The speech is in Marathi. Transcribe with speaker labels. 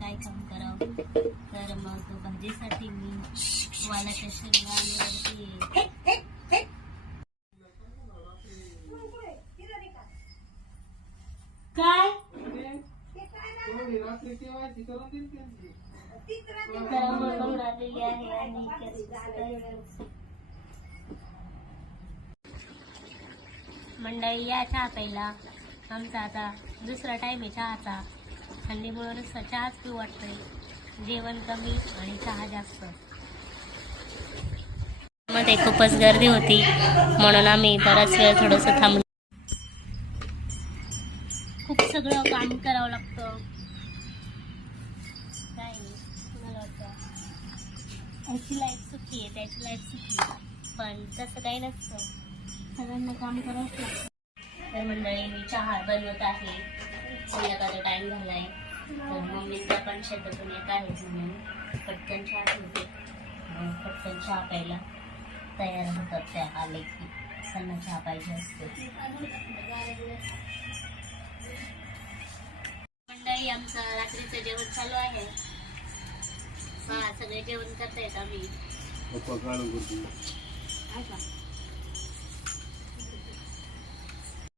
Speaker 1: काय काम करावं? तर मग भाजीसाठी मी वालाच्या शेंगांवरती काय? गरम आहे आणि मंडळी या चहा प्यायला. आमचा आता दुसरा टाइम आहे चहाचा. थंडीमुळे चहाच पिऊ वाटतोय. जेवण कमी आणि चहा जास्त. मध्ये खूपच गर्दी होती. म्हणून आम्ही बराच वेळ थोडंसं थांबलो. खूप सगळं काम करावं लागतं. काय मला वाटतं. ह्याची लाईफ सुखी आहे त्याची लाईफ सुखी पण तसं काही नसतं. सगळ्यांना काम करावंच लागतं. तर मंडळी मी चहा बनवत आहे. संध्याकाळचा टाइम झालाय. तर मम्मीचा पण शेतातून येत आहे म्हणून पटकन चहा ठेवते. पटकन चहा प्यायला तयार होतात त्या आले की त्यांना चहा पाहिजे असते. मंडळी आमचं रात्रीचं जेवण चालू आहे. हा सगळे जेवण करतायत आम्ही.